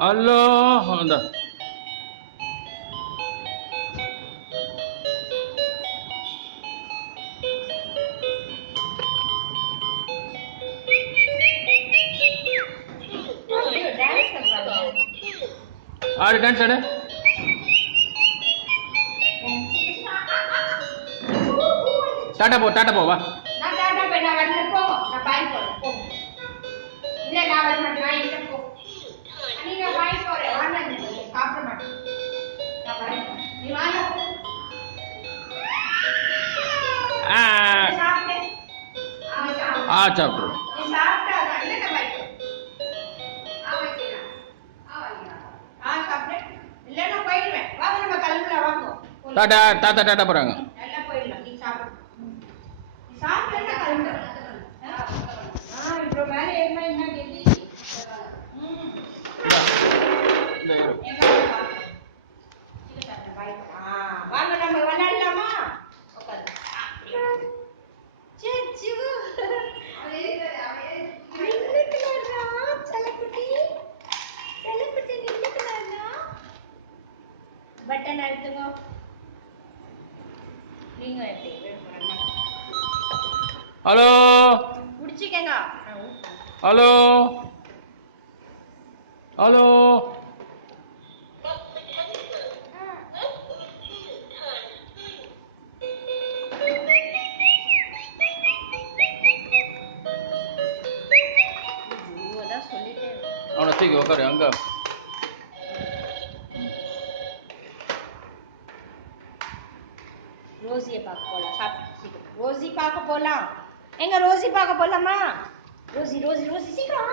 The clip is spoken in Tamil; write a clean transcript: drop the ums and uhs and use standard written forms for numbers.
ஹலோ அந்த ஆடு டான்ஸ் ஆடு டாட்டா போ வா சாப்பிட்ரு டாட்டா போறாங்க பட்டன் அழுத்துங்க. நீங்க ஹலோ முடிச்சுக்கங்க. ஹலோ ஹலோ அவனை தூக்கி உக்காரு அங்க ரோசியை பார்க்க போலாம். ரோசி பார்க்க போலாம். எங்க ரோசி பார்க்க போலாமா? ரோசி ரோசி ரோசி சீக்கிரம்